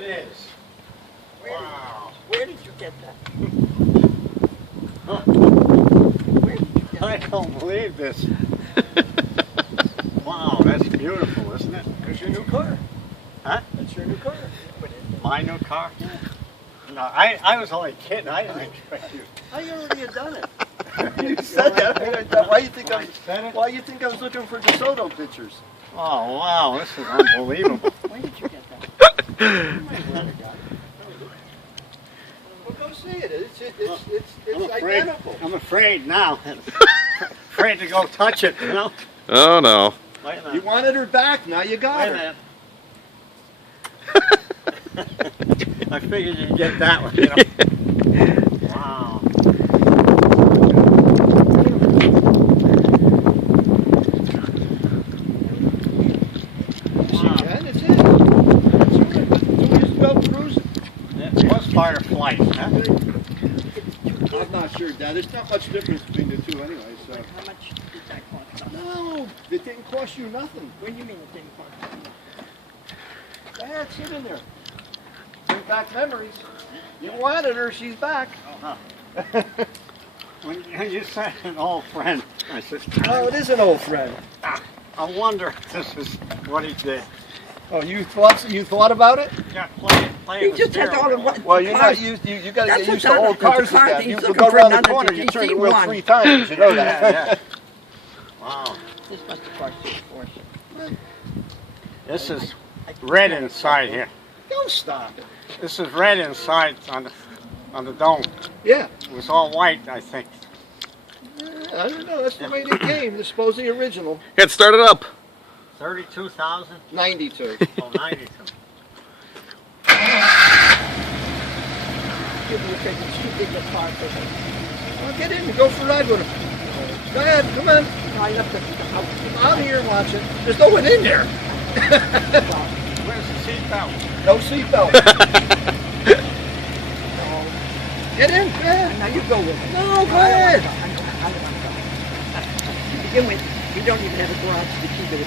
It is. Wow. Where did you get that? Huh. Where did you get I that? don't believe this. Wow, that's beautiful, isn't it? There's your new car. Huh? That's your new car. My new car? No, I was only kidding. I didn't expect you. I already had done it. You said that. Why you think I was looking for DeSoto pictures? Oh, wow, this is unbelievable. Where did you get that? You might have already got it. Well, go see it. It's I'm afraid, identical. I'm afraid now. Afraid to go touch it, you know? Oh no. Wait a minute. You wanted her back. Now you got Wait a her. minute. I figured you'd get that one, you know? Wow. And it's it. That's right. So we just go cruising. It was part of flight, huh? I'm not sure, Dad. There's not much difference between the two anyway, so. How much did that cost? No, it didn't cost you nothing. What do you mean it didn't cost you? Dad, sit in there. Bring back memories. You wanted her, she's back. Uh-huh. When you said an old friend, I said, Oh, it is an old friend. I wonder if this is what he did. Oh, you thought about it? Yeah, play He the just had steering all the wheel. right Well, you're cars. not used. You got to That's get used what's to on old it. It's a cars car again. that he's You looking go for around the another corner, you turn the wheel DT1. 3 times. You know that. Yeah, yeah. Wow. This must have cost you a fortune. This is red inside here. Don't stop it. This is red inside on the dome. Yeah. It was all white, I think. I don't know. That's the way they came. They're supposedly original. Get started up. 32,000? 92. Oh, 92. Give me a ticket. It's too big a car for him. Well, get in and go for a ride with her. Go ahead. Come on. No, I left the house. I'm here and watch it. There's no one in there. Where's the seatbelt? No seatbelt. Get in. Go ahead. Now you go with it. No, go ahead. I don't want to go. To begin with, you don't even have a garage to keep it.